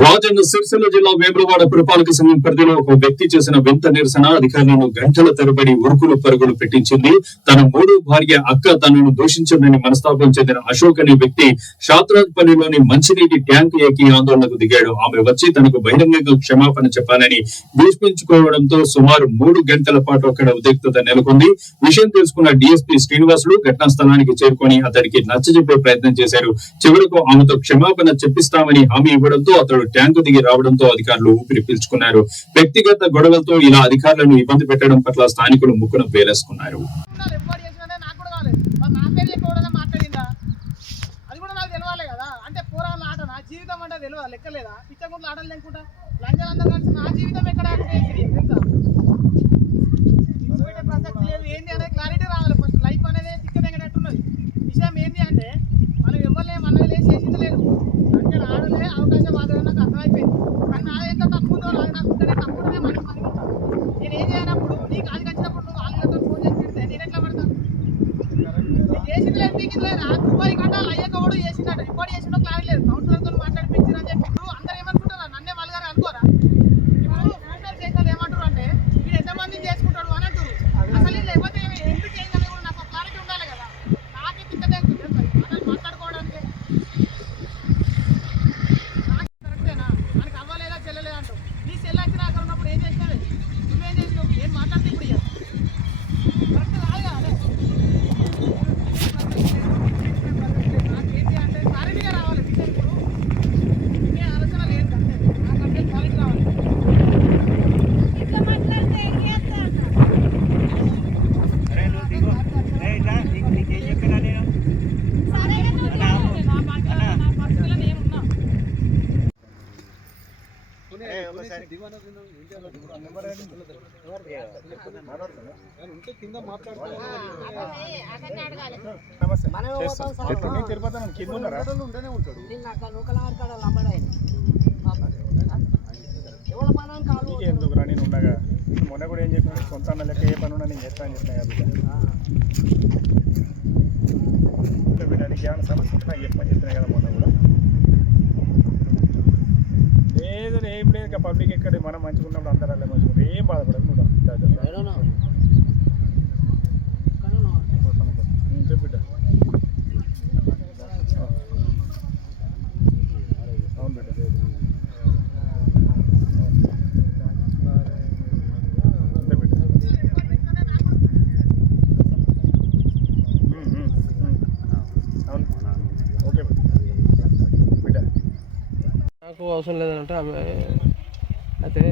రాజన్న సిరిసిల్ల జిల్లా వేములవాడ పురపాలక సంఘం పరిధిలో ఒక వ్యక్తి చేసిన వింత నిరసన అధికారులను గంటల తరబడి ఉరుకులు పరుగులు పెట్టించింది. తన మూడో భార్య అక్క తనను దూషించిందని మనస్తాపం చెందిన అశోక్ అనే వ్యక్తి షాత్రాజ్పల్లిలోని మంచినీటి ట్యాంక్ ఎక్కి ఆందోళనకు దిగాడు. ఆమె వచ్చి తనకు బహిరంగంగా క్షమాపణ చెప్పాలని భీష్మించుకోవడంతో సుమారు 3 గంటల పాటు అక్కడ ఉద్రిక్తత నెలకొంది. విషయం తెలుసుకున్న డీఎస్పీ శ్రీనివాసులు ఘటనా స్థలానికి చేరుకొని అతడికి నచ్చజెప్పే ప్రయత్నం చేశారు. చివరకు ఆమెతో క్షమాపణ చెప్పిస్తామని హామీ ఇవ్వడంతో అతడు ట్యాంకు దిగి రావడంతో అధికారులు ఊపిరి పీల్చుకున్నారు. వ్యక్తిగత గొడవలతో ఇలా అధికారులను ఇబ్బంది పెట్టడం పట్ల స్థానికులు ముక్కున వేలేసుకున్నారు. విషయం ఏంటి అంటే మనం ఎవరిని మన చేసింది లేదు అంటే ఆడలే అవకాశం వాదన నాకు అర్థమైపోయింది. కానీ నా ఎంత తప్పు ఉందో అది నాకు ఉంటే తప్పునే మనం అనుకుంటాను. నేను ఏం చేయనప్పుడు నీకు అది వచ్చినప్పుడు నువ్వు వాళ్ళతో ఫోన్ చేసి పెడితే నేను ఎట్లా పడతాను? చేసింది లేదు పీకింది లేదు. ఆ దుబాయ్ గంటలు అయ్యాక కూడా చేసిందట. రిపోర్ట్ చేసినా క్లారిటీ లేదు. కౌన్సిలర్తో మాట్లాడిపించారని చెప్పి అందరూ ఏమనుకుంటారా? నన్నే వాళ్ళగారు అనుకోరా? ఇప్పుడు కౌన్సిలర్ చేసినది ఏమంటారు అంటే వీడు ఎంతమందిని చేసుకుంటాడు అని అంటారు. అసలు లేకపోతే ఎందుకు చేయగలి కూడా నాకు క్లారిటీ ఉండాలి కదా. నాకే తిక్కదే మాట్లాడుకోవడానికి కరెక్టేనా? మనకి అవ్వలేదా చెల్లలేదా అంటావు. నీ చెల్లి వచ్చి నాకు ఉన్నప్పుడు ఏం చేసినావు? నువ్వేం చేసినావు? ఏం మాట్లాడితే ఇప్పుడు కరెక్ట్ కాదు కదా. నాకేంటి అంటే క్లారిటీగా రావాలి విషయం. ఇప్పుడు ఇంకే ఆలోచన లేదు అంటే నాకంటే క్లారిటీ రావాలి. ఎందుకు రా నేను ఉండగా మొన్న కూడా ఏం చెప్పినా సొంత అన్న లెక్క ఏ పని ఉన్నా నేను చేస్తా అని చెప్పినా కదా బిడ్డ నీకు ఏమైనా సమస్య ఉంటే నాకు చెప్పని చెప్పినా కదా మొన్న కూడా. లేదు ఏం లేదు ఇక పబ్లిక్ ఎక్కడ మనం మంచిగా ఉన్నప్పుడు అందరూ అలా మంచిగా ఏం బాధపడదు నువ్వు చెప్పిడ్డ. అవును బిడ్డ అంతే బిడ్డ. అవును ఓకే బిడ్డ. నాకు అవసరం లేదంటే ఆమె అయితే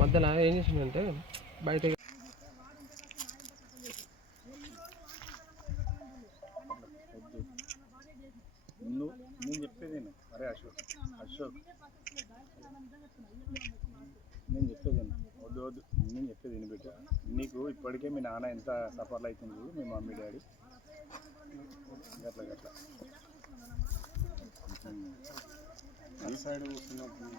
మధ్యలో ఏం చేసిందంటే బయట నేను చెప్పేది అరే అశోక్ నేను చెప్పేది వద్దు వద్దు నేను చెప్పేది బిడ్డ. నీకు ఇప్పటికే మీ నాన్న ఎంత సఫర్లు అవుతుంది మీ మమ్మీ డాడీ గట్లా గట్లా సైడ్ కూర్చున్నప్పుడు